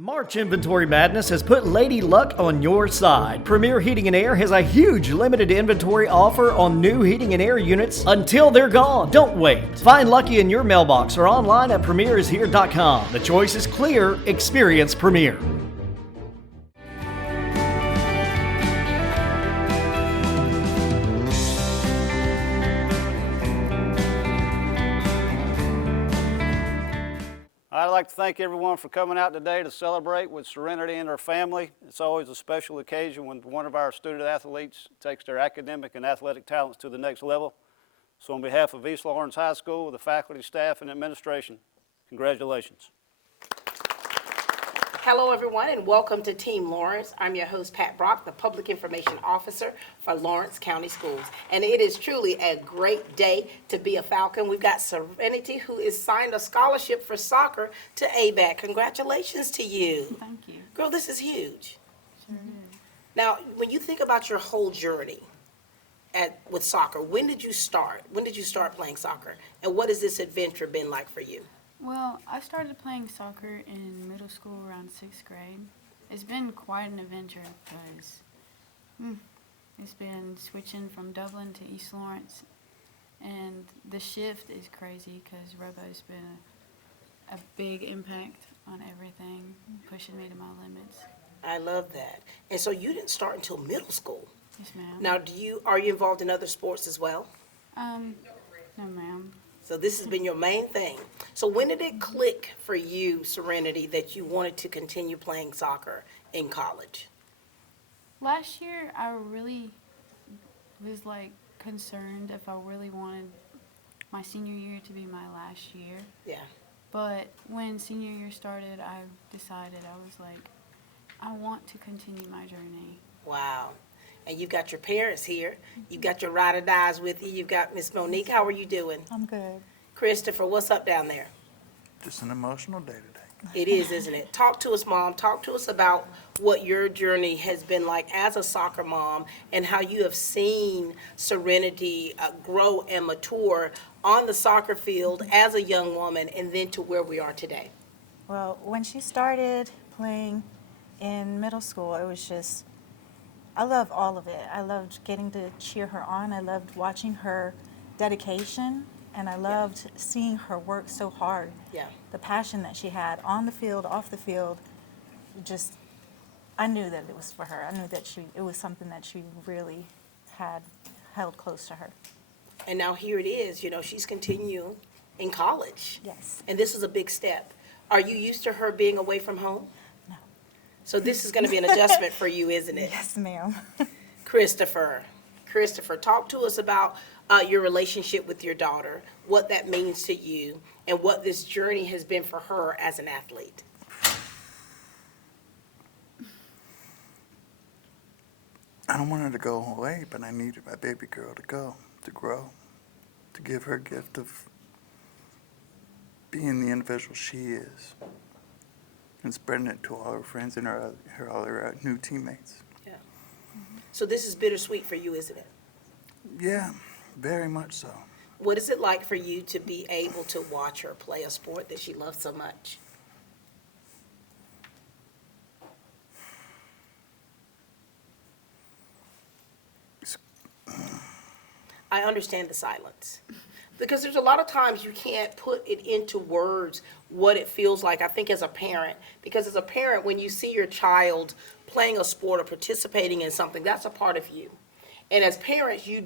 March Inventory Madness has put Lady Luck on your side. Premier Heating and Air has a huge limited inventory offer on new heating and air units until they're gone. Don't wait. Find Lucky in your mailbox or online at premierishere.com. The choice is clear. Experience Premier. I'd like to thank everyone for coming out today to celebrate with Serenity and her family. It's always a special occasion when one of our student athletes takes their academic and athletic talents to the next level. So on behalf of East Lawrence High School, the faculty, staff, and administration, congratulations. Hello, everyone, and welcome to Team Lawrence. I'm your host, Pat Brock, the Public Information Officer for Lawrence County Schools. And it is truly a great day to be a Falcon. We've got Serenity, who is signed a scholarship for soccer to ABAC. Congratulations to you. Thank you. Girl, this is huge. Sure is. Now, when you think about your whole journey with soccer, when did you start? When did you start playing soccer? And what has this adventure been like for you? Well, I started playing soccer in middle school around 6th grade. It's been quite an adventure because it's been switching from Dublin to East Lawrence. And the shift is crazy because Robo's been a big impact on everything, pushing me to my limits. I love that. And so you didn't start until middle school. Yes, ma'am. Now, are you involved in other sports as well? No, ma'am. So this has been your main thing. So when did it click for you, Serenity, that you wanted to continue playing soccer in college? Last year, I really was concerned if I really wanted my senior year to be my last year. Yeah. But when senior year started, I decided I want to continue my journey. Wow. And you've got your parents here. You've got your ride or dies with you. You've got Miss Monique. How are you doing? I'm good. Christopher, what's up down there? Just an emotional day today. It is, isn't it? Talk to us, Mom. Talk to us about what your journey has been like as a soccer mom and how you have seen Serenity grow and mature on the soccer field as a young woman and then to where we are today. Well, when she started playing in middle school, it was just, I love all of it. I loved getting to cheer her on. I loved watching her dedication, and I loved seeing her work so hard. Yeah. The passion that she had on the field, off the field, just, I knew that it was for her. I knew that it was something that she really had held close to her. And now here it is, she's continuing in college. Yes. And this is a big step. Are you used to her being away from home? No. So this is going to be an adjustment for you, isn't it? Yes, ma'am. Christopher, talk to us about your relationship with your daughter, what that means to you, and what this journey has been for her as an athlete. I don't want her to go away, but I needed my baby girl to grow, to give her a gift of being the individual she is and spreading it to all her friends and all her new teammates. Yeah. So this is bittersweet for you, isn't it? Yeah, very much so. What is it like for you to be able to watch her play a sport that she loves so much? I understand the silence. Because there's a lot of times you can't put it into words what it feels like, I think, as a parent. Because as a parent, when you see your child playing a sport or participating in something, that's a part of you. And as parents, you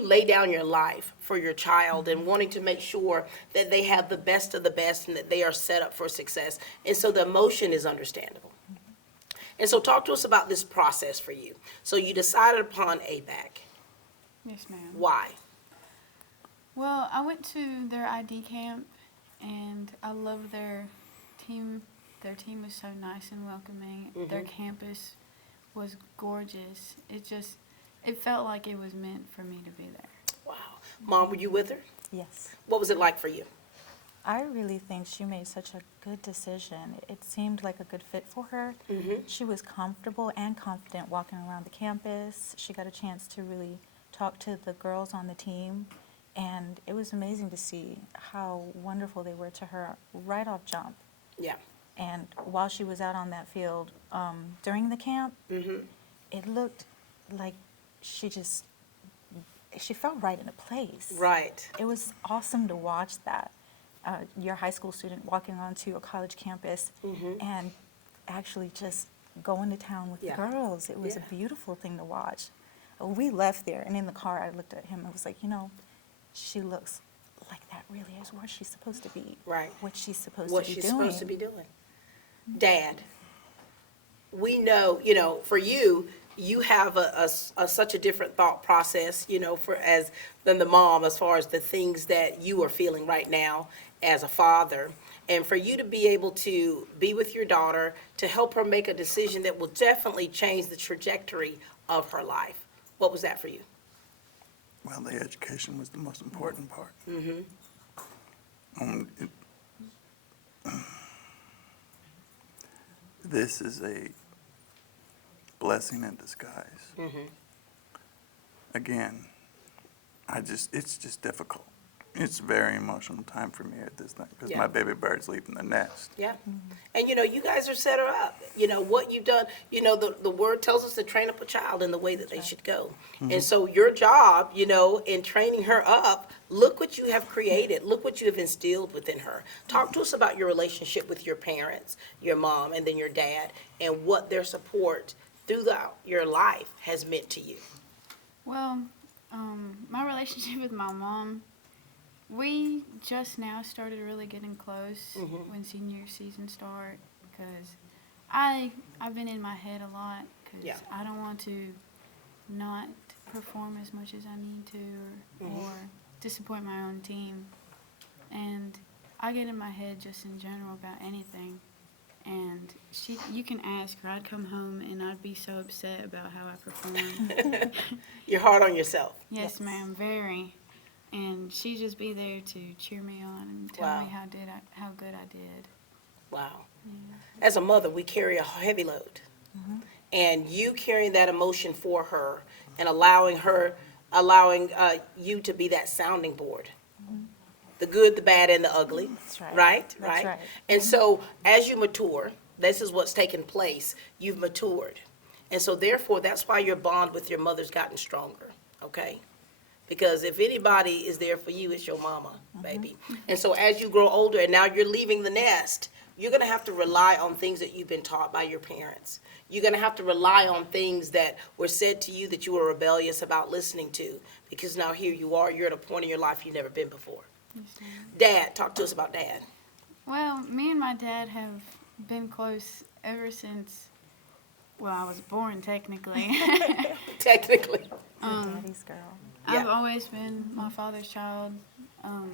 lay down your life for your child and wanting to make sure that they have the best of the best and that they are set up for success. And so the emotion is understandable. And so talk to us about this process for you. So you decided upon ABAC. Yes, ma'am. Why? Well, I went to their ID camp, and I love their team. Their team was so nice and welcoming. Mm-hmm. Their campus was gorgeous. It felt like it was meant for me to be there. Wow. Mom, were you with her? Yes. What was it like for you? I really think she made such a good decision. It seemed like a good fit for her. Mm-hmm. She was comfortable and confident walking around the campus. She got a chance to really talk to the girls on the team, and it was amazing to see how wonderful they were to her right off jump. Yeah. And while she was out on that field during the camp, it looked like she fell right into place. Right. It was awesome to watch that. Your high school student walking onto a college campus and actually just going to town with Yeah. the girls. It was Yeah. a beautiful thing to watch. We left there, and in the car, I looked at him and was like, she looks like that really is where she's supposed to be. Right. What she's supposed What to be she's doing. supposed to be doing. Dad, we know, for you, you have such a different thought process, than the mom as far as the things that you are feeling right now as a father. And for you to be able to be with your daughter, to help her make a decision that will definitely change the trajectory of her life. What was that for you? Well, the education was the most important part. This is a blessing in disguise. Again, it's just difficult. It's a very emotional time for me at this time because Yeah. my baby bird's leaving the nest. Yeah. And you guys are set her up. What you've done, the word tells us to train up a child in the way that they should go. And so your job, in training her up, look what you have created. Look what you have instilled within her. Talk to us about your relationship with your parents, your mom, and then your dad, and what their support throughout your life has meant to you. Well, my relationship with my mom, we just now started really getting close when senior season started because I've been in my head a lot because Yeah. I don't want to not perform as much as I need to or disappoint my own team. And I get in my head just in general about anything. And you can ask her, I'd come home and I'd be so upset about how I performed. You're hard on yourself. Yes, ma'am, very. And she'd just be there to cheer me on and tell me Wow. how good I did. Wow. As a mother, we carry a heavy load. And you carrying that emotion for her and allowing you to be that sounding board. The good, the bad, and the ugly. That's right. Right? That's right. And so as you mature, this is what's taken place. You've matured. And so therefore, that's why your bond with your mother's gotten stronger, okay? Because if anybody is there for you, it's your mama, baby. And so as you grow older and now you're leaving the nest, you're going to have to rely on things that you've been taught by your parents. You're going to have to rely on things that were said to you that you were rebellious about listening to. Because now here you are, you're at a point in your life you've never been before. Yes, ma'am. Dad, talk to us about Dad. Well, me and my dad have been close ever since, I was born technically. Technically. Your daddy's girl. I've Yeah. always been my father's child. Wow.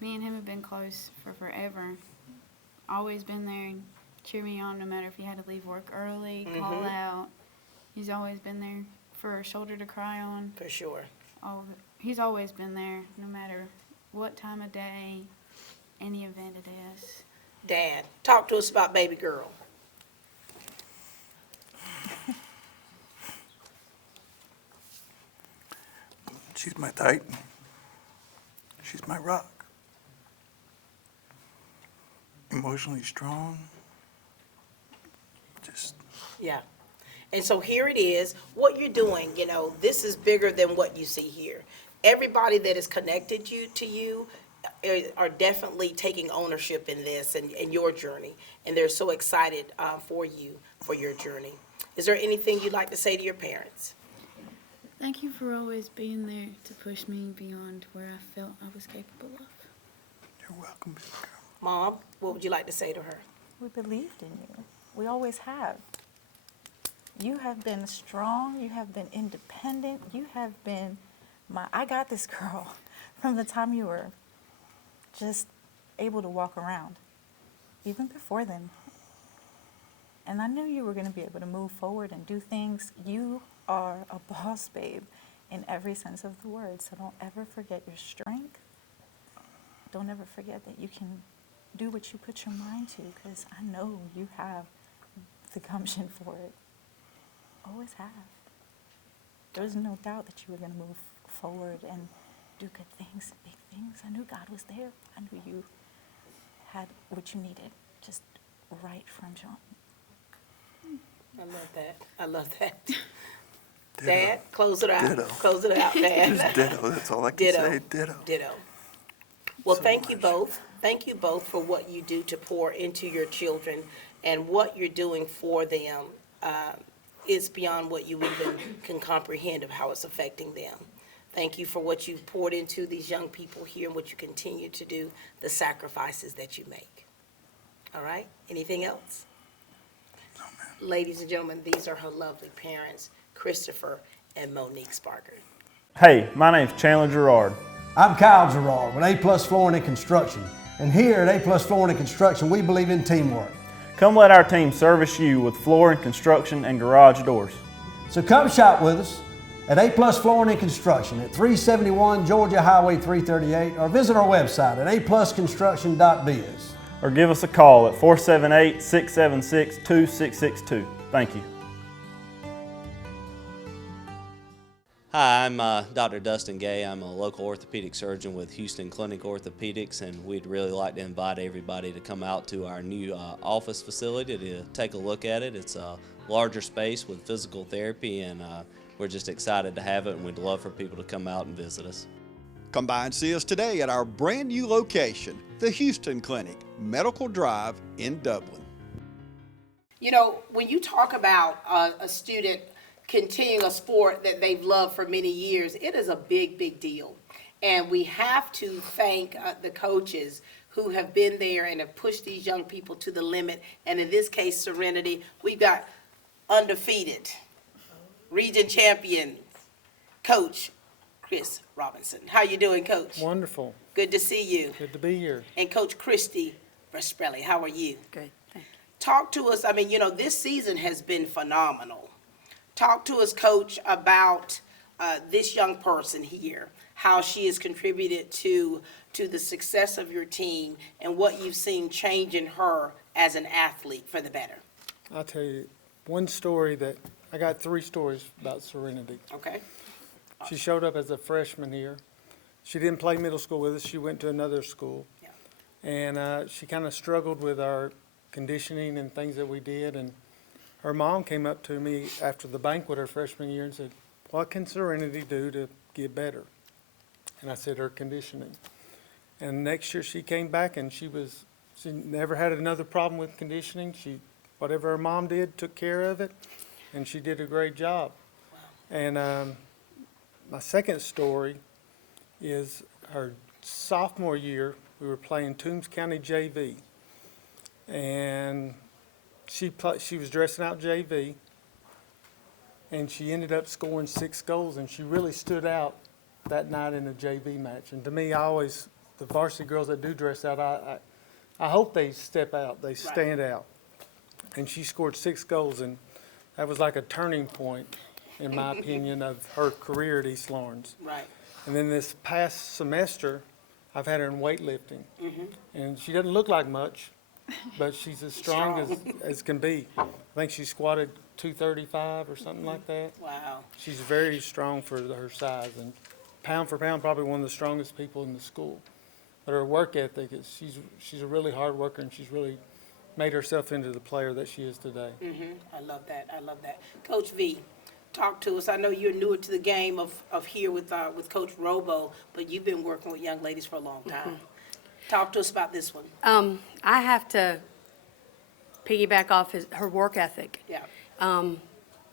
Me and him have been close for forever. Always been there and cheer me on no matter if he had to leave work early, call out. He's always been there for a shoulder to cry on. For sure. He's always been there no matter what time of day, any event it is. Dad, talk to us about baby girl. She's my titan. She's my rock. Emotionally strong. Just Yeah. And so here it is, what you're doing, this is bigger than what you see here. Everybody that is connected to you are definitely taking ownership in this and your journey. And they're so excited for you, for your journey. Is there anything you'd like to say to your parents? Thank you for always being there to push me beyond where I felt I was capable of. you're welcome, baby girl. Mom, what would you like to say to her? We believed in you. We always have. You have been strong. You have been independent. You have been I got this girl from the time you were just able to walk around, even before then. And I knew you were going to be able to move forward and do things. You are a boss, babe, in every sense of the word. So don't ever forget your strength. Don't ever forget that you can do what you put your mind to, because I know you have the gumption for it. Always have. There was no doubt that you were going to move forward and do good things, big things. I knew God was there. I knew you had what you needed. Just right from jump. I love that. I love that. Ditto. Dad, close it out. Ditto. Close it out, Dad. Just ditto, that's all I can Ditto. say, ditto. Ditto. Well, So thank you much. both. Thank you both for what you do to pour into your children and what you're doing for them. Is beyond what you even can comprehend of how it's affecting them. Thank you for what you've poured into these young people here and what you continue to do, the sacrifices that you make. All right? Anything else? No, ma'am. Ladies and gentlemen, these are her lovely parents, Christopher and Monique Sparger. Hey, my name's Chandler Gerard. I'm Kyle Gerard with A+ Flooring and Construction. And here at A+ Flooring and Construction, we believe in teamwork. Come let our team service you with flooring, construction, and garage doors. So come shop with us at A+ Flooring and Construction at 371 Georgia Highway 338 or visit our website at aplusconstruction.biz. Or give us a call at 478-676-2662. Thank you. Hi, I'm Dr. Dustin Gay. I'm a local orthopedic surgeon with Houston Clinic Orthopedics, and we'd really like to invite everybody to come out to our new office facility to take a look at it. It's a larger space with physical therapy, and we're just excited to have it, and we'd love for people to come out and visit us. Come by and see us today at our brand new location, the Houston Clinic, Medical Drive in Dublin. You know, when you talk about a student continuing a sport that they've loved for many years, it is a big, big deal. And we have to thank the coaches who have been there and have pushed these young people to the limit. And in this case, Serenity, we've got undefeated, region champion, Coach Chris Robinson. How you doing, Coach? Wonderful. Good to see you. Good to be here. And Coach Christy Vesprelli, how are you? Good, thank you. Talk to us, I mean, you know, this season has been phenomenal. Talk to us, Coach, about this young person here, how she has contributed to the success of your team and what you've seen change in her as an athlete for the better. I'll tell you one story that, I got 3 stories about Serenity. Okay? She showed up as a freshman here. She didn't play middle school with us. She went to another school. Yeah. And she kind of struggled with our conditioning and things that we did. And her mom came up to me after the banquet her freshman year and said, "What can Serenity do to get better?" And I said, "Her conditioning." And next year she came back and she never had another problem with conditioning. Whatever her mom did, took care of it, and she did a great job. Wow. And my second story is her sophomore year, we were playing Toombs County JV. And she was dressing out JV, and she ended up scoring 6 goals, and she really stood out that night in the JV match. And to me, the varsity girls that do dress out, I hope they step out, they stand out. And she scored 6 goals, and that was like a turning point, in my opinion, of her career at East Lawrence. Right. And then this past semester, I've had her in weightlifting, and she doesn't look like much, but she's as strong as can be. I think she squatted 235 or something like that. Wow. She's very strong for her size, and pound for pound, probably one of the strongest people in the school. But her work ethic is, she's a really hard worker, and she's really made herself into the player that she is today. I love that. I love that. Coach V, talk to us. I know you're newer to the game of here with Coach Robo, but you've been working with young ladies for a long time. Talk to us about this one. I have to piggyback off her work ethic. Yeah. When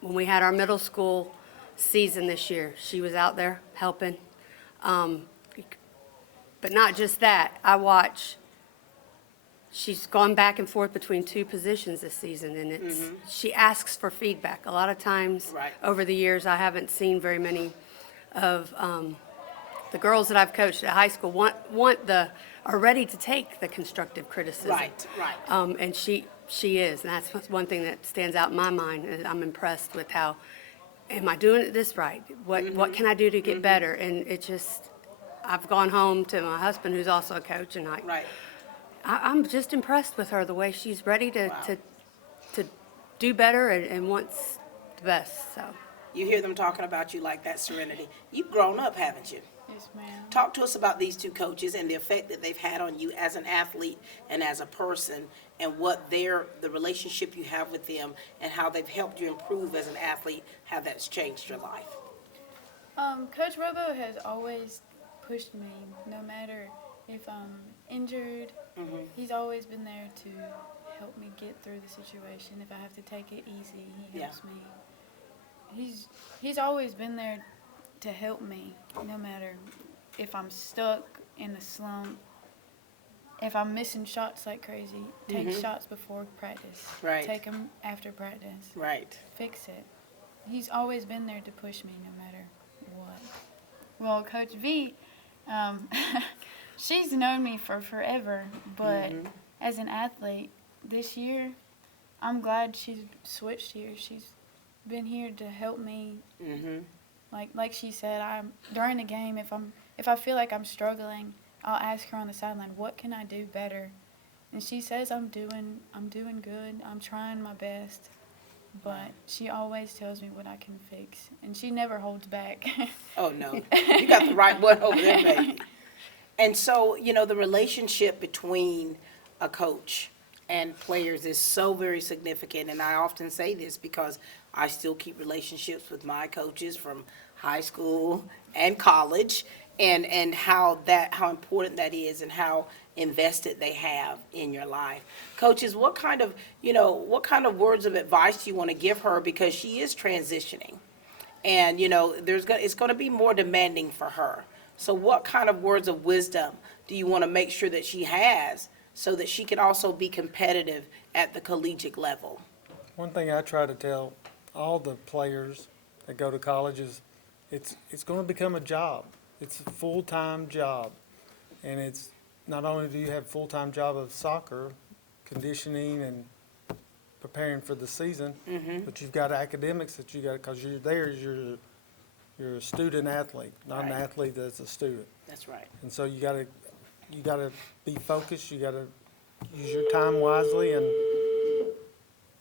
we had our middle school season this year, she was out there helping. But not just that. She's gone back and forth between 2 positions this season, and she asks for feedback. A lot of times over the years, I haven't seen very many of the girls that I've coached at high school are ready to take the constructive criticism. Right. And she is, and that's one thing that stands out in my mind. And I'm impressed with how, am I doing this right? What can I do to get better? And I've gone home to my husband, who's also a coach, and I'm just impressed with her, the way she's ready to do better and wants the best. So You hear them talking about you like that, Serenity. You've grown up, haven't you? Yes, ma'am. Talk to us about these two coaches and the effect that they've had on you as an athlete and as a person, and what the relationship you have with them and how they've helped you improve as an athlete, how that's changed your life. Coach Robo has always pushed me, no matter if I'm injured. He's always been there to help me get through the situation. If I have to take it easy, he helps me. He's always been there to help me, no matter if I'm stuck in a slump, if I'm missing shots like crazy. Take shots before practice. Right. Take them after practice. Right. Fix it. He's always been there to push me, no matter what. Well, Coach V, she's known me for forever, but as an athlete, this year, I'm glad she's switched here. She's been here to help me. Like she said, during the game, if I feel like I'm struggling, I'll ask her on the sideline, what can I do better? And she says I'm doing good. I'm trying my best. But she always tells me what I can fix, and she never holds back. Oh, no. You got the right one over there, baby. And so, the relationship between a coach and players is so very significant, and I often say this because I still keep relationships with my coaches from high school and college, and how important that is, and how invested they have in your life. Coaches, what kind of words of advice do you want to give her, because she is transitioning, and it's going to be more demanding for her. So what kind of words of wisdom do you want to make sure that she has, so that she can also be competitive at the collegiate level? One thing I try to tell all the players that go to college is it's going to become a job. It's a full-time job, and it's not only do you have a full-time job of soccer, conditioning and preparing for the season, but you've got academics that you got, because you're a student athlete, not an athlete that's a student. That's right. And so you gotta be focused. You gotta use your time wisely and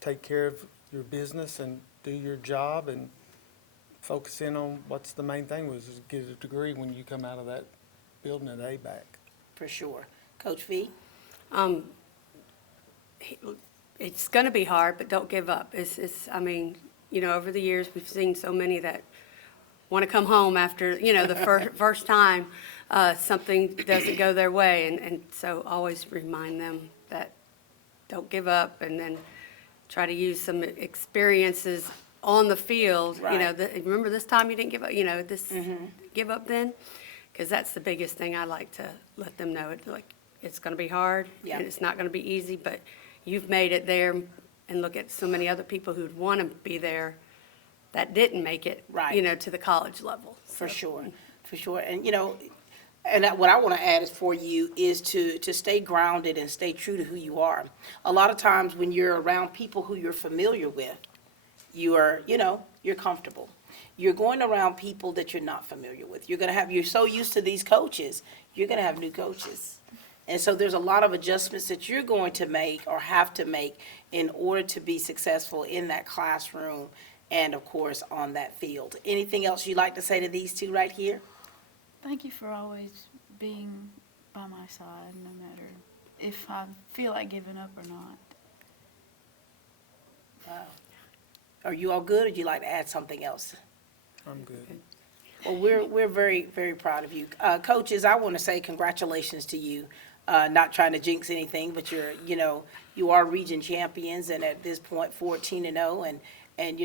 take care of your business and do your job and focus in on what's the main thing was is get a degree when you come out of that building at ABAC. For sure. Coach V? It's going to be hard, but don't give up. Over the years, we've seen so many that want to come home after, the first time something doesn't go their way. And so always remind them that don't give up, and then try to use some experiences on the field. Right. Remember this time you didn't give up, give up then? Because that's the biggest thing I like to let them know. It's going to be hard, and it's not going to be easy, but you've made it there. And look at so many other people who'd want to be there that didn't make it, to the college level. For sure. And, what I want to add is for you is to stay grounded and stay true to who you are. A lot of times when you're around people who you're familiar with, you're comfortable. You're going around people that you're not familiar with. You're so used to these coaches, you're going to have new coaches. And so there's a lot of adjustments that you're going to make or have to make in order to be successful in that classroom and, of course, on that field. Anything else you'd like to say to these two right here? Thank you for always being by my side, no matter if I feel like giving up or not. Wow. Are you all good, or would you like to add something else? I'm good. Well, we're very, very proud of you. Coaches, I want to say congratulations to you. Not trying to jinx anything, but you are region champions, and at this point 14-0, and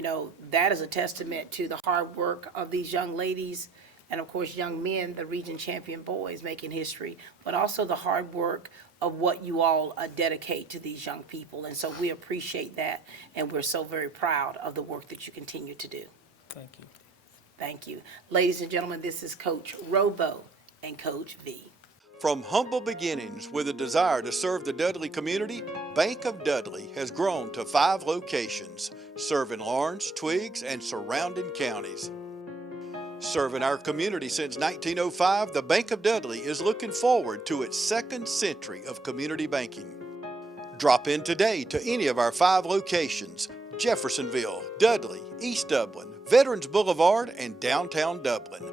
that is a testament to the hard work of these young ladies, and of course young men, the region champion boys making history, but also the hard work of what you all dedicate to these young people. And so we appreciate that, and we're so very proud of the work that you continue to do. Thank you. Thank you. Ladies and gentlemen, this is Coach Robo and Coach V. From humble beginnings with a desire to serve the Dudley community, Bank of Dudley has grown to 5 locations, serving Lawrence, Twiggs, and surrounding counties. Serving our community since 1905, the Bank of Dudley is looking forward to its 2nd century of community banking. Drop in today to any of our 5 locations: Jeffersonville, Dudley, East Dublin, Veterans Boulevard, and downtown Dublin.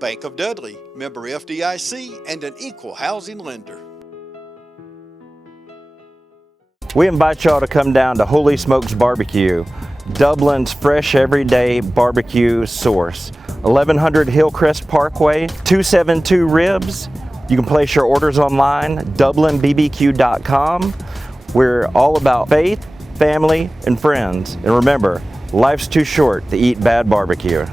Bank of Dudley, member FDIC, and an equal housing lender. We invite y'all to come down to Holy Smokes Barbecue, Dublin's fresh everyday barbecue source. 1100 Hillcrest Parkway, 272 Ribs. You can place your orders online, DublinBBQ.com. We're all about faith, family, and friends. And remember, life's too short to eat bad barbecue.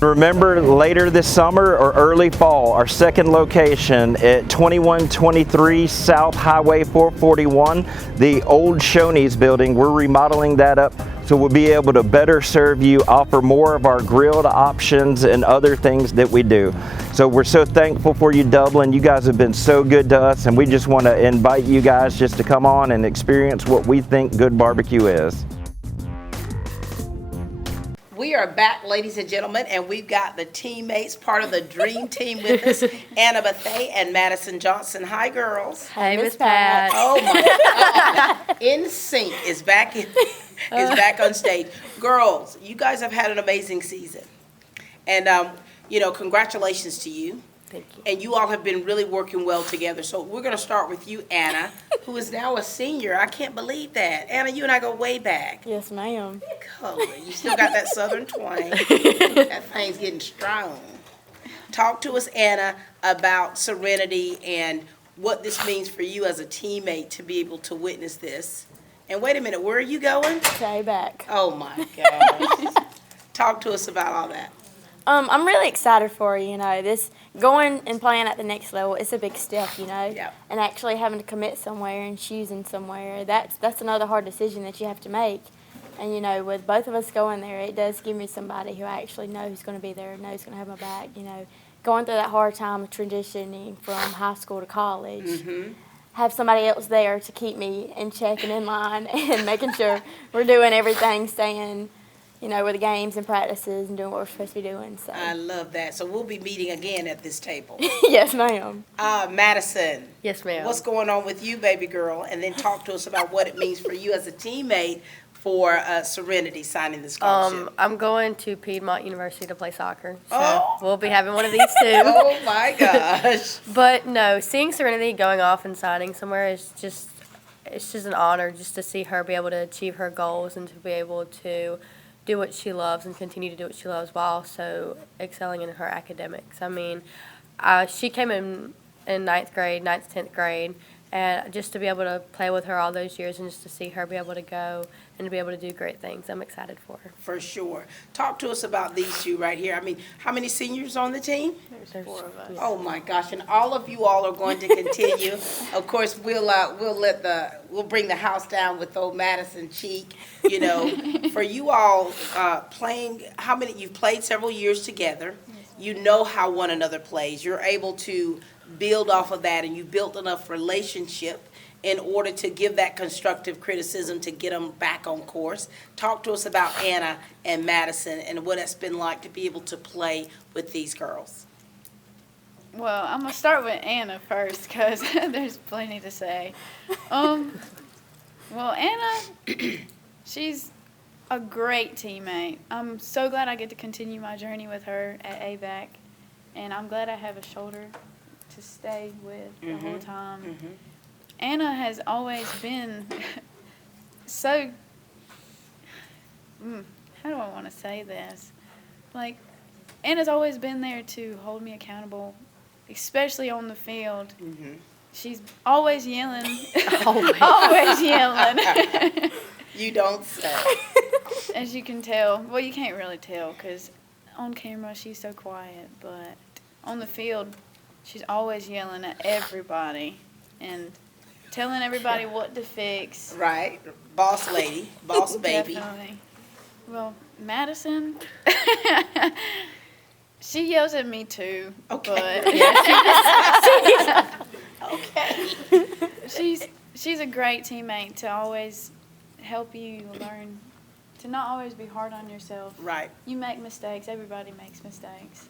Remember, later this summer or early fall, our second location at 2123 South Highway 441, the old Shoney's building. We're remodeling that up so we'll be able to better serve you, offer more of our grilled options and other things that we do. So we're so thankful for you, Dublin. You guys have been so good to us, and we just want to invite you guys just to come on and experience what we think good barbecue is. We are back, ladies and gentlemen, and we've got the teammates, part of the dream team with us, Anna Bethea and Madison Johnson. Hi, girls. Hey, Miss Pat. Oh my God. In Sync is back on stage. Girls, you guys have had an amazing season, and congratulations to you. Thank you. And you all have been really working well together. So we're going to start with you, Anna, who is now a senior. I can't believe that. Anna, you and I go way back. Yes, ma'am. You still got that Southern twang. That thing's getting strong. Talk to us, Anna, about Serenity and what this means for you as a teammate to be able to witness this. And wait a minute, where are you going? To ABAC. Oh my gosh. Talk to us about all that. I'm really excited for you, this going and playing at the next level, it's a big step, Yeah. and actually having to commit somewhere and choosing somewhere, that's another hard decision that you have to make. And, with both of us going there, it does give me somebody who I actually know who's going to be there, knows going to have my back, going through that hard time of transitioning from high school to college. Mm-hmm. Have somebody else there to keep me in check and in line and making sure we're doing everything, staying with the games and practices and doing what we're supposed to be doing. So I love that. So we'll be meeting again at this table. Yes, ma'am. Madison. Yes, ma'am. What's going on with you, baby girl? And then talk to us about what it means for you as a teammate for Serenity signing the scholarship. I'm going to Piedmont University to play soccer. So Oh. we'll be having one of these too. Oh my gosh. But no, seeing Serenity going off and signing somewhere is just an honor just to see her be able to achieve her goals and to be able to do what she loves and continue to do what she loves while also excelling in her academics. I mean, she came in 9th, 10th grade, and just to be able to play with her all those years and just to see her be able to go and to be able to do great things, I'm excited for her. For sure. Talk to us about these two right here. I mean, how many seniors on the team? There's 4 of us. Oh my gosh! And all of you all are going to continue. Of course, we'll bring the house down with old Madison Cheek. For you all playing, you've played several years together. You know how one another plays. You're able to build off of that, and you built enough relationship in order to give that constructive criticism to get them back on course. Talk to us about Anna and Madison and what it's been like to be able to play with these girls. Well, I'm going to start with Anna first because there's plenty to say. Well, Anna, she's a great teammate. I'm so glad I get to continue my journey with her at ABAC, and I'm glad I have a shoulder to stay with the whole time. Mm-hmm. Anna has always been so, how do I want to say this? Like, Anna's always been there to hold me accountable, especially on the field. Mm-hmm. She's always yelling. Always. Always yelling. You don't say. As you can tell, well, you can't really tell because on camera she's so quiet, but on the field she's always yelling at everybody and telling everybody what to fix. Right. Boss lady. Boss baby. Definitely. Well, Madison, she yells at me too. Okay. But Okay. she's a great teammate to always help you learn to not always be hard on yourself. Right. You make mistakes. Everybody makes mistakes.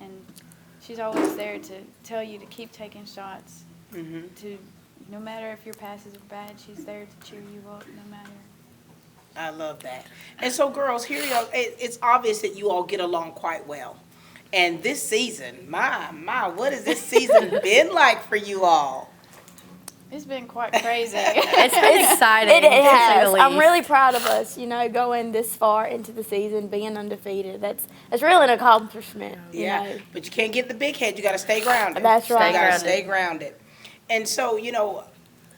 And she's always there to tell you to keep taking shots, Mm-hmm. to no matter if your passes are bad, she's there to cheer you up no matter. I love that. And so, girls, here you go. It's obvious that you all get along quite well. And this season, my, what has this season been like for you all? It's been quite crazy. It's exciting. It to say has. the I'm least. really proud of us, going this far into the season, being undefeated. That's really an accomplishment. Yeah, but you can't get the big head. You got to stay grounded. That's right. You got to stay grounded. And so,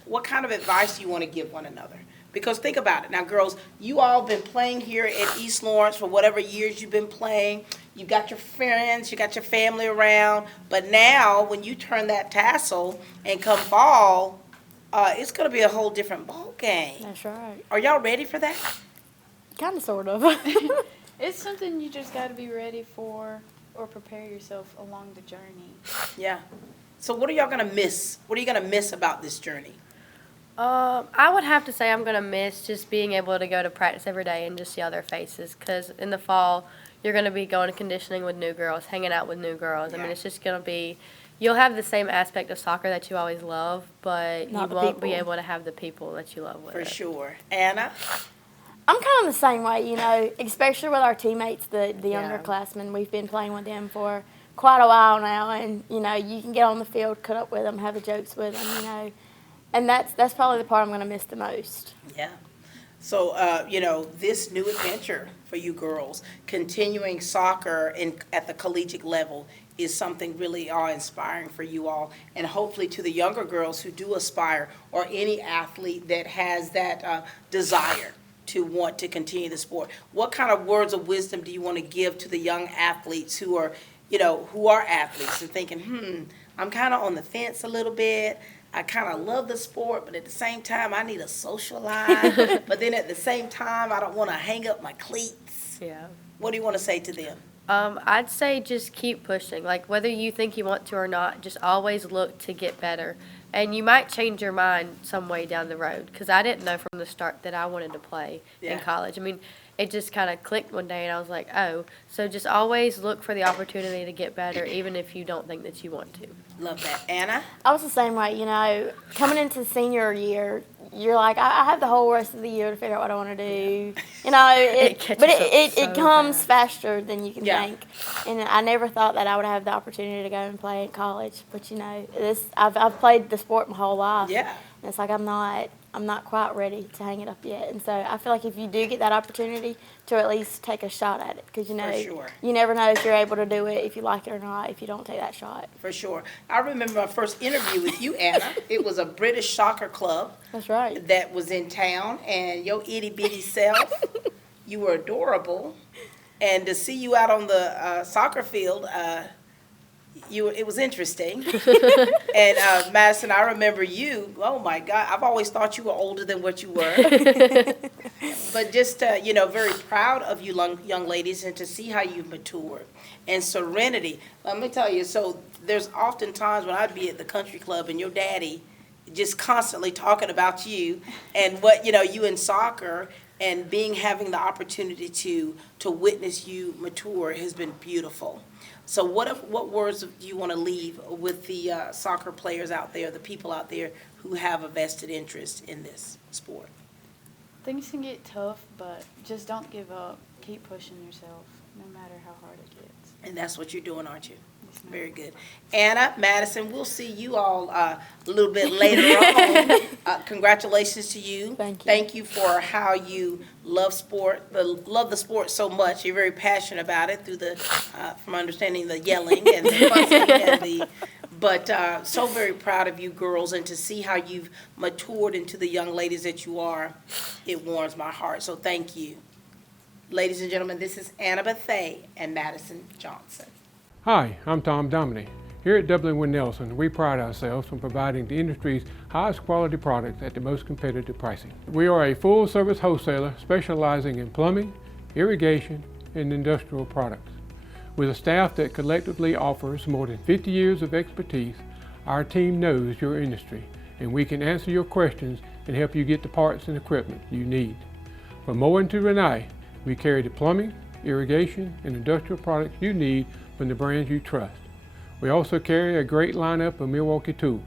what kind of advice do you want to give one another? Because think about it. Now, girls, you all been playing here at East Lawrence for whatever years you've been playing. You got your friends, you got your family around. But now, when you turn that tassel and come fall, it's going to be a whole different ball game. That's right. Are y'all ready for that? Kind of, sort of. It's something you just got to be ready for or prepare yourself along the journey. Yeah. So what are y'all going to miss? What are you going to miss about this journey? I would have to say I'm going to miss just being able to go to practice every day and just see all their faces, because in the fall, you're going to be going to conditioning with new girls, hanging out with new girls. I mean, it's just going to be, you'll have the same aspect of soccer that you always love, but Not you the won't be people. able to have the people that you love with For it. sure. Anna? I'm kind of the same way, especially with our teammates, the Yeah. underclassmen. We've been playing with them for quite a while now, and, you can get on the field, cut up with them, have the jokes with them, and that's probably the part I'm going to miss the most. Yeah. So, this new adventure for you girls, continuing soccer at the collegiate level, is something really awe-inspiring for you all. And hopefully to the younger girls who do aspire, or any athlete that has that desire to want to continue the sport. What kind of words of wisdom do you want to give to the young athletes who are athletes and thinking, I'm kind of on the fence a little bit. I kind of love the sport, but at the same time, I need a social life. But then at the same time, I don't want to hang up my cleats. Yeah. What do you want to say to them? I'd say just keep pushing. Like, whether you think you want to or not, just always look to get better. And you might change your mind some way down the road, because I didn't know from the start that I wanted to play in college. I mean, it just kind of clicked one day, and I was like, oh. So just always look for the opportunity to get better, even if you don't think that you want to. Love that. Anna? I was the same way, coming into senior year, you're like, I have the whole rest of the year to figure out what I want to do. It comes faster than you can think. And I never thought that I would have the opportunity to go and play in college. But I've played the sport my whole life. Yeah. And it's like I'm not quite ready to hang it up yet. And so I feel like if you do get that opportunity, to at least take a shot at it, because sure. you never know if you're able to do it, if you like it or not, if you don't take that shot. For sure. I remember my first interview with you, Anna. It was a British soccer club. That's right. That was in town, and your itty bitty self, you were adorable. And to see you out on the soccer field, it was interesting. And Madison, I remember you. Oh my God, I've always thought you were older than what you were. But just very proud of you young ladies, and to see how you've matured. And Serenity, let me tell you. So there's often times when I'd be at the country club and your daddy just constantly talking about you and what you in soccer, and having the opportunity to witness you mature has been beautiful. So what words do you want to leave with the soccer players out there, the people out there who have a vested interest in this sport? Things can get tough, but just don't give up. Keep pushing yourself, no matter how hard it gets. And that's what you're doing, aren't you? Very good. Anna, Madison, we'll see you all a little bit later on. Congratulations to you. Thank you. Thank you for how you love the sport so much. You're very passionate about it from understanding the yelling and the fussing but so very proud of you girls, and to see how you've matured into the young ladies that you are, it warms my heart. So thank you. Ladies and gentlemen, this is Anna Bethay and Madison Johnson. Hi, I'm Tom Dominy. Here at W. Nelson, we pride ourselves on providing the industry's highest quality products at the most competitive pricing. We are a full-service wholesaler specializing in plumbing, irrigation, and industrial products. With a staff that collectively offers more than 50 years of expertise, our team knows your industry, and we can answer your questions and help you get the parts and equipment you need. From Moen to Renee, we carry the plumbing, irrigation, and industrial products you need from the brands you trust. We also carry a great lineup of Milwaukee tools.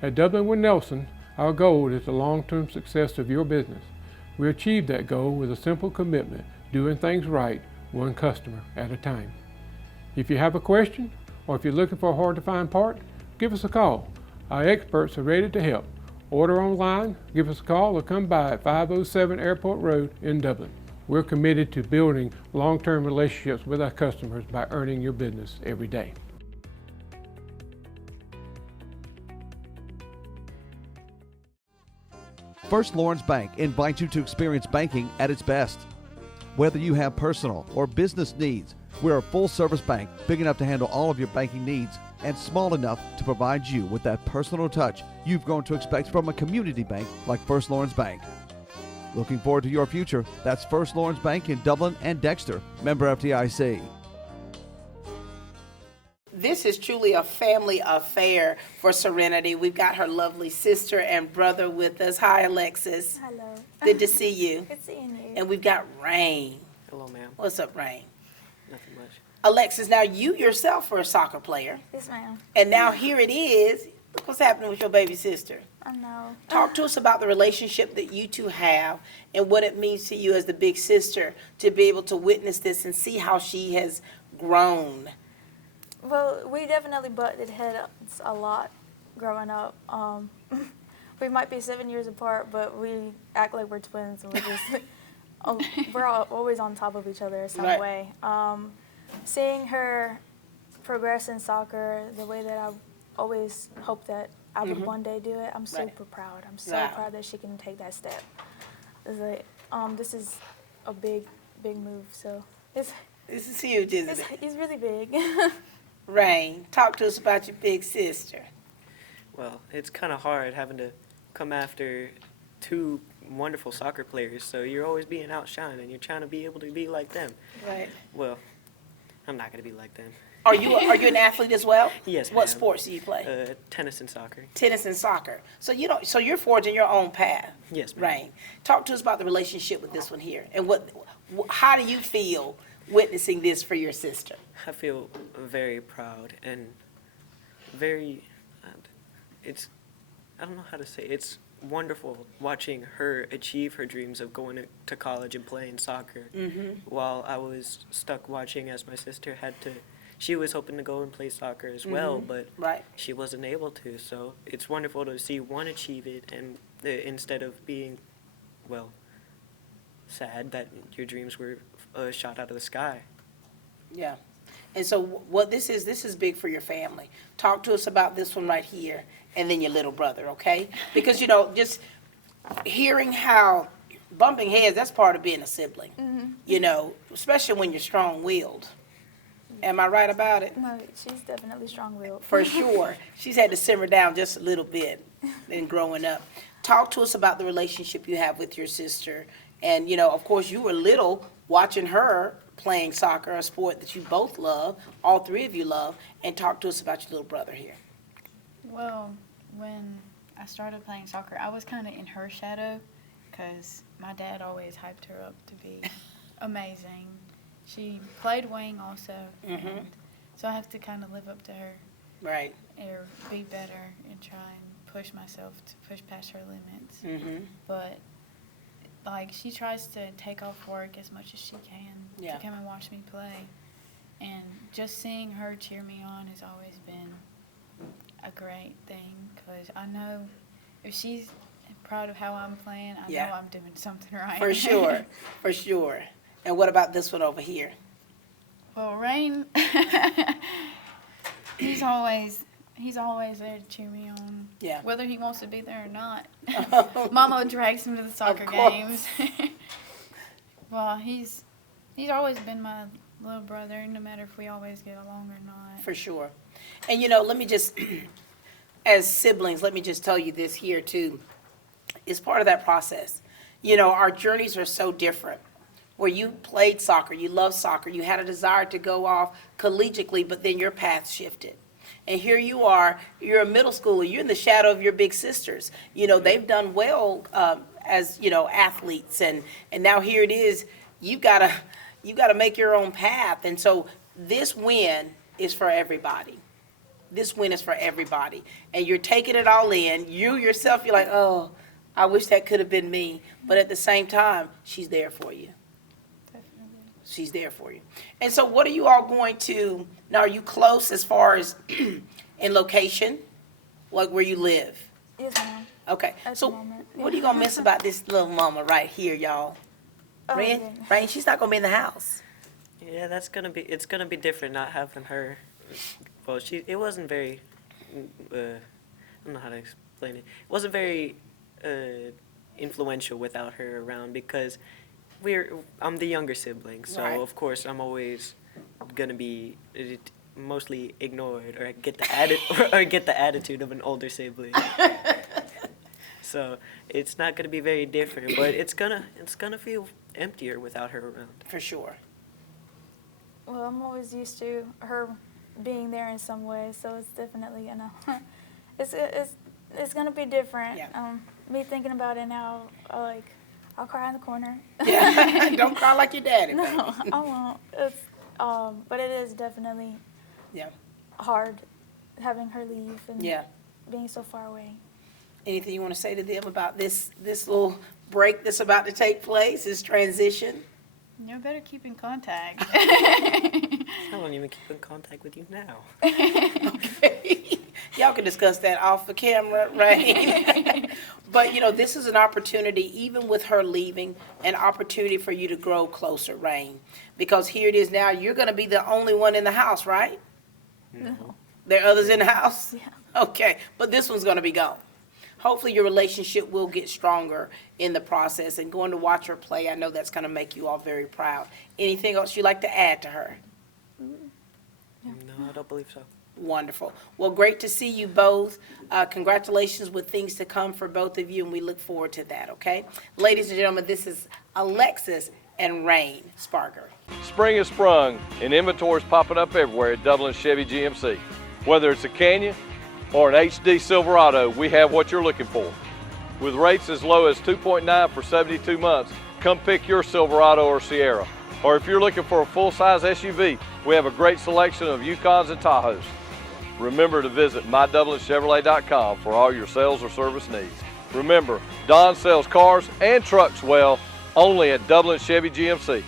At Dublin with Nelson, our goal is the long-term success of your business. We achieve that goal with a simple commitment, doing things right, one customer at a time. If you have a question, or if you're looking for a hard-to-find part, give us a call. Our experts are ready to help. Order online, give us a call, or come by at 507 Airport Road in Dublin. We're committed to building long-term relationships with our customers by earning your business every day. First Lawrence Bank invites you to experience banking at its best. Whether you have personal or business needs, we're a full-service bank big enough to handle all of your banking needs and small enough to provide you with that personal touch you've grown to expect from a community bank like First Lawrence Bank. Looking forward to your future? That's First Lawrence Bank in Dublin and Dexter, member FDIC. This is truly a family affair for Serenity. We've got her lovely sister and brother with us. Hi, Alexis. Hello. Good to see you. Good seeing you. And we've got Rain. Hello, ma'am. What's up, Rain? Nothing much. Alexis, now you yourself are a soccer player. Yes, ma'am. And now here it is. Look what's happening with your baby sister. I know. Talk to us about the relationship that you two have and what it means to you as the big sister to be able to witness this and see how she has grown. Well, we definitely butted heads a lot growing up. We might be 7 years apart, but we act like we're twins, and we're just we're always on top of each other in some Right. way. Seeing her progress in soccer the way that I always hoped that I would one day do it, I'm super proud. I'm so proud that she can take that step. It's like, this is a big move, so this is huge, isn't it? It's really big. Rain, talk to us about your big sister. Well, it's kind of hard having to come after two wonderful soccer players, so you're always being outshined, and you're trying to be able to be like them. Right. Well, I'm not going to be like them. Are you an athlete as well? Yes, What ma'am. sports do you play? Tennis and soccer. Tennis and soccer. So you're forging your own path. Yes, ma'am. Rain, talk to us about the relationship with this one here, and how do you feel witnessing this for your sister? I feel very proud and very, I don't know how to say it. It's wonderful watching her achieve her dreams of going to college and playing soccer, while I was stuck watching as my sister she was hoping to go and play soccer as well, but she wasn't able to. So it's wonderful to see one achieve it, and instead of being, sad that your dreams were shot out of the sky. Yeah. And so what this is big for your family. Talk to us about this one right here, and then your little brother, okay? Because, just hearing how bumping heads, that's part of being a sibling, especially when you're strong-willed. Am I right about it? No, she's definitely strong-willed. For sure. She's had to simmer down just a little bit in growing up. Talk to us about the relationship you have with your sister. And, of course, you were little watching her playing soccer, a sport that you both love, all three of you love, and talk to us about your little brother here. Well, when I started playing soccer, I was kind of in her shadow because my dad always hyped her up to be amazing. She played wing also, and so I have to kind of live up to her. Right. Or be better and try and push myself to push past her limits. But she tries to take off work as much as she can to come and watch me play. And just seeing her cheer me on has always been a great thing, because I know if she's proud of how I'm playing, I know I'm doing something right. For sure, for sure. And what about this one over here? Well, Rain, he's always there to cheer me on. Yeah. Whether he wants to be there or not. Mama drags him to the soccer games. Well, he's always been my little brother, no matter if we always get along or not. For sure. And let me just, as siblings, let me just tell you this here too. It's part of that process. Our journeys are so different. Where you played soccer, you loved soccer, you had a desire to go off collegiately, but then your path shifted. And here you are, you're a middle schooler, you're in the shadow of your big sisters. They've done well as, athletes, and now here it is, you've got to make your own path. And so this win is for everybody. this win is for everybody. And you're taking it all in. You yourself, you're like, oh, I wish that could have been me. But at the same time, she's there for you. She's there for you. And so what are you all going to, now are you close as far as in location, like where you live? Yes, ma'am. Okay, At so the moment, what are you gonna miss about this little mama right here, y'all? Rain, Rain, she's not gonna be in the house. Yeah, it's gonna be different not having her. Well, it wasn't very, I don't know how to explain it. It wasn't very influential without her around because I'm the younger sibling, so Right. of course I'm always gonna be mostly ignored or get the attitude of an older sibling. So it's not gonna be very different, but it's gonna feel emptier without her around. For sure. Well, I'm always used to her being there in some way, so it's definitely gonna, it's gonna be different. Yeah. Me thinking about it now, I'll cry in the corner. Yeah, don't cry like your daddy. No, baby. I won't. But it is definitely hard having her leave and being so far away. Anything you want to say to them about this little break that's about to take place, this transition? You better keep in contact. I don't even keep in contact with you now. Okay. Y'all can discuss that off the camera, right? But, this is an opportunity, even with her leaving, an opportunity for you to grow closer, Rain. Because here it is now, you're going to be the only one in the house, right? No. There are others in the house? Yeah. Okay, but this one's going to be gone. Hopefully your relationship will get stronger in the process, and going to watch her play, I know that's going to make you all very proud. Anything else you'd like to add to her? No, I don't believe so. Wonderful. Well, great to see you both. Congratulations with things to come for both of you, and we look forward to that, okay? Ladies and gentlemen, this is Alexis and Rain Sparger. Spring has sprung, and inventory's popping up everywhere at Dublin Chevy GMC. Whether it's a Canyon or an HD Silverado, we have what you're looking for. With rates as low as 2.9 for 72 months, come pick your Silverado or Sierra. Or if you're looking for a full-size SUV, we have a great selection of Yukons and Tahoes. Remember to visit MyDublinChevrolet.com for all your sales or service needs. Remember, Don sells cars and trucks well, only at Dublin Chevy GMC.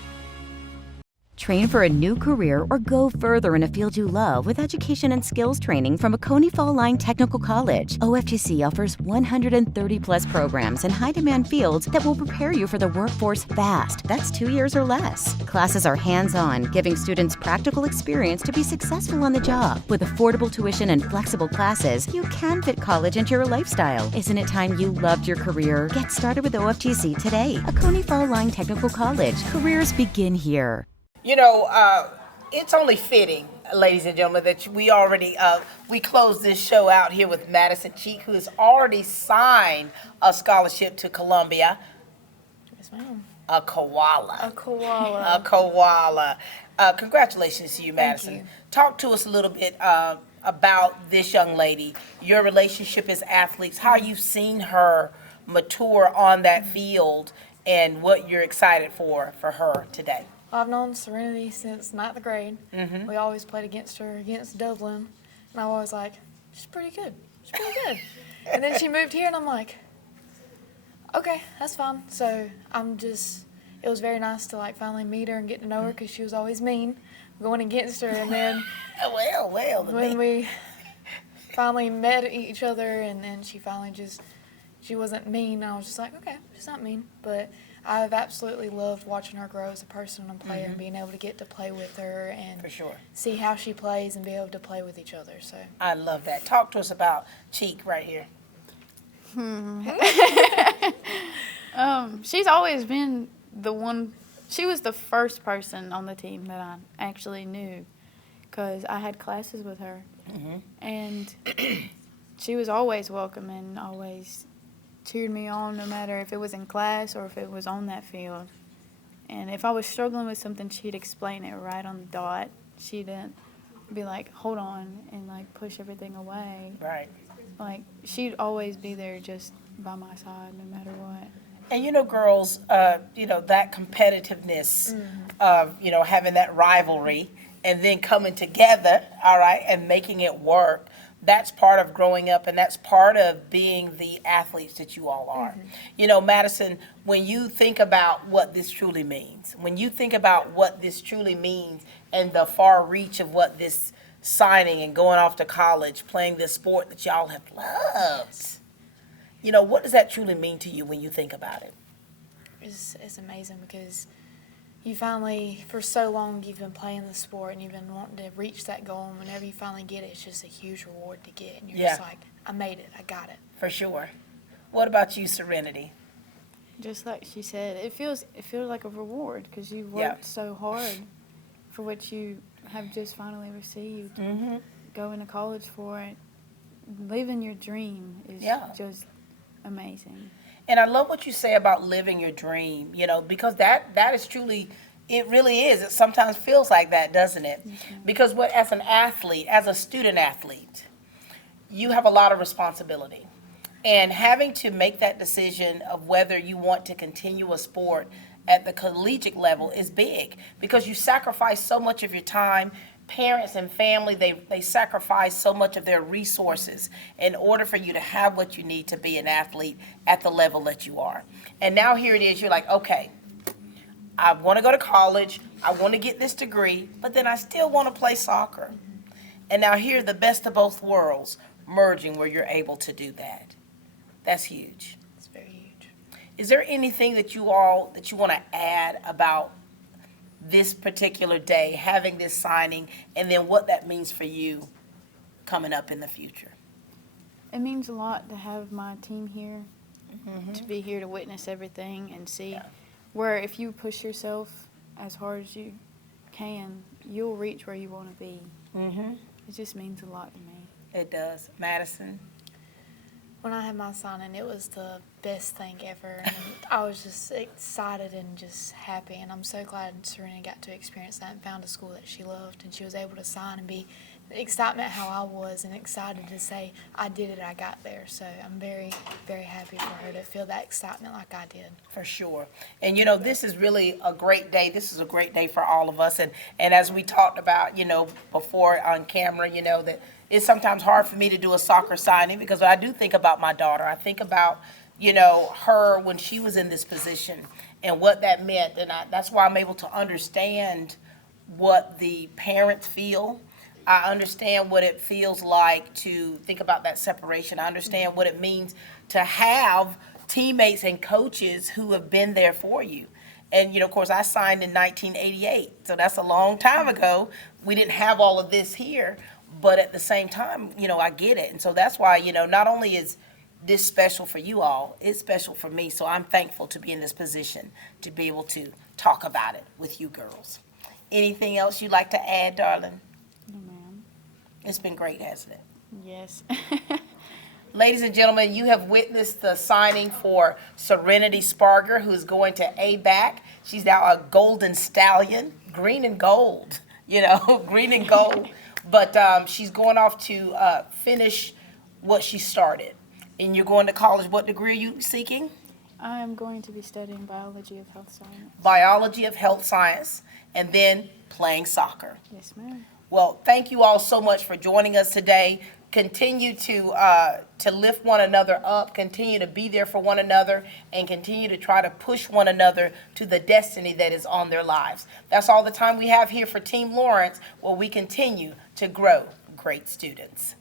Train for a new career or go further in a field you love with education and skills training from Oconee Fall Line Technical College. OFTC offers 130-plus programs in high-demand fields that will prepare you for the workforce fast. That's 2 years or less. Classes are hands-on, giving students practical experience to be successful on the job. With affordable tuition and flexible classes, you can fit college into your lifestyle. Isn't it time you loved your career? Get started with OFTC today. Oconee Fall Line Technical College. Careers begin here. It's only fitting, ladies and gentlemen, that we close this show out here with Madison Cheek, who has already signed a scholarship to Columbia. Yes, ma'am. A koala. A koala. A koala. Congratulations to you, Madison. you. Talk to us a little bit about this young lady, your relationship as athletes, how you've seen her mature on that field, and what you're excited for her today. I've known Serenity since 9th grade. Mhm. We always played against her, against Dublin. And I was like, she's pretty good. She's pretty good. And then she moved here, and I'm like, okay, that's fine. So it was very nice to finally meet her and get to know her because she was always mean going against her. And then when we finally met each other, and then she finally she wasn't mean, I was just like, okay, she's not mean. But I've absolutely loved watching her grow as a person and player, and being able to get to play with her and For sure. see how she plays and be able to play with each other. So I love that. Talk to us about Cheek right here. She's always been the one. She was the first person on the team that I actually knew, because I had classes with her, and she was always welcoming, always cheered me on, no matter if it was in class or if it was on that field. And if I was struggling with something, she'd explain it right on the dot. She didn't be like, hold on, and push everything away. Right. She'd always be there just by my side, no matter what. And girls, that competitiveness of, having that rivalry and then coming together, all right, and making it work. That's part of growing up, and that's part of being the athletes that you all are. You know, Madison, when you think about what this truly means, when you think about what this truly means and the far reach of what this signing and going off to college, playing this sport that y'all have loved, you know, what does that truly mean to you when you think about it? It's amazing because you finally, for so long, you've been playing the sport and you've been wanting to reach that goal, and whenever you finally get it, it's just a huge reward to get, and you're just like, I made it, I got it. For sure. What about you, Serenity? Just like she said, it feels like a reward because you worked so hard for what you have just finally received. Going to college for it, living your dream is just amazing. And I love what you say about living your dream, you know, because that is truly, it really is. It sometimes feels like that, doesn't it? Because as an athlete, as a student athlete, you have a lot of responsibility. And having to make that decision of whether you want to continue a sport at the collegiate level is big because you sacrifice so much of your time. Parents and family, they sacrifice so much of their resources in order for you to have what you need to be an athlete at the level that you are. And now here it is, you're like, okay, I want to go to college, I want to get this degree, but then I still want to play soccer. And now here, the best of both worlds merging where you're able to do that. That's huge. It's very huge. Is there anything that you want to add about this particular day, having this signing, and then what that means for you coming up in the future? It means a lot to have my team here, to be here to witness everything and see where if you push yourself as hard as you can, you'll reach where you want to be. It just means a lot to me. It does. Madison? When I had my signing, it was the best thing ever. And I was just excited and just happy. And I'm so glad Serenity got to experience that and found a school that she loved. And she was able to sign and be excitement how I was and excited to say, I did it, I got there. So I'm very, very happy for her to feel that excitement like I did. For sure. And, you know, this is really a great day. This is a great day for all of us. And as we talked about, you know, before on camera, you know, that it's sometimes hard for me to do a soccer signing because I do think about my daughter. I think about, you know, her when she was in this position and what that meant. And that's why I'm able to understand what the parents feel. I understand what it feels like to think about that separation. I understand what it means to have teammates and coaches who have been there for you. And, you know, of course, I signed in 1988, so that's a long time ago. We didn't have all of this here, but at the same time, you know, I get it. And so that's why, you know, not only is this special for you all, it's special for me. So I'm thankful to be in this position to be able to talk about it with you girls. Anything else you'd like to add, darling? No, ma'am. It's been great, hasn't it? Yes. Ladies and gentlemen, you have witnessed the signing for Serenity Sparger, who's going to ABAC. She's now a golden stallion, green and gold, you know, green and gold. But she's going off to finish what she started. And you're going to college. What degree are you seeking? I am going to be studying biology of health science. Biology of health science, and then playing soccer. Yes, ma'am. Well, thank you all so much for joining us today. Continue to lift one another up, continue to be there for one another, and continue to try to push one another to the destiny that is on their lives. That's all the time we have here for Team Lawrence, where we continue to grow great students.